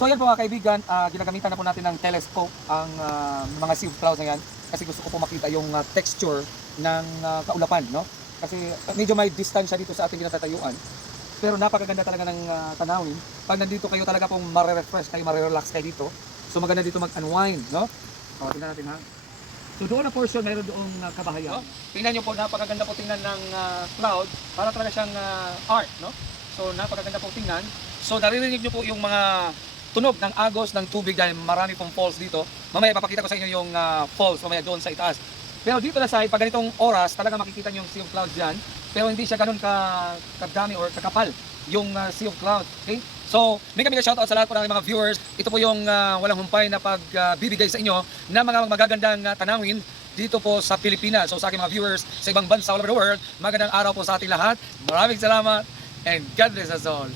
So yan po mga kaibigan, ginagamitan na po natin ng telescope ang mga sea of clouds na yan kasi gusto ko po makita yung texture ng kaulapan, no? Kasi medyo may distansya dito sa ating kinatatayuan. Pero napakaganda talaga ng tanawin. Pag nandito kayo talaga pong marerefresh kayo, marerelax kayo dito. So maganda dito mag-unwind, no? O, tingnan natin ha. So doon na portion, mayroon doong kabahayan. Tingnan nyo po, napakaganda po tingnan ng cloud. Para talaga siyang art, no? So napakaganda po tingnan. So naririnig nyo po yung mga tunog ng agos ng tubig dahil marami pong falls dito. Mamaya papakita ko sa inyo yung falls mamaya doon sa itaas. Pero dito na sa pag ganitong oras, talaga makikita nyo yung sea of clouds dyan. Pero hindi siya ganun kadami or kakapal yung sea of clouds. Okay? So, may kami shoutout sa lahat po ng mga viewers. Ito po yung walang humpay na pagbibigay sa inyo ng mga magagandang tanawin dito po sa Pilipinas. So sa aking mga viewers sa ibang bansa all over the world, magandang araw po sa ating lahat. Maraming salamat and God bless us all.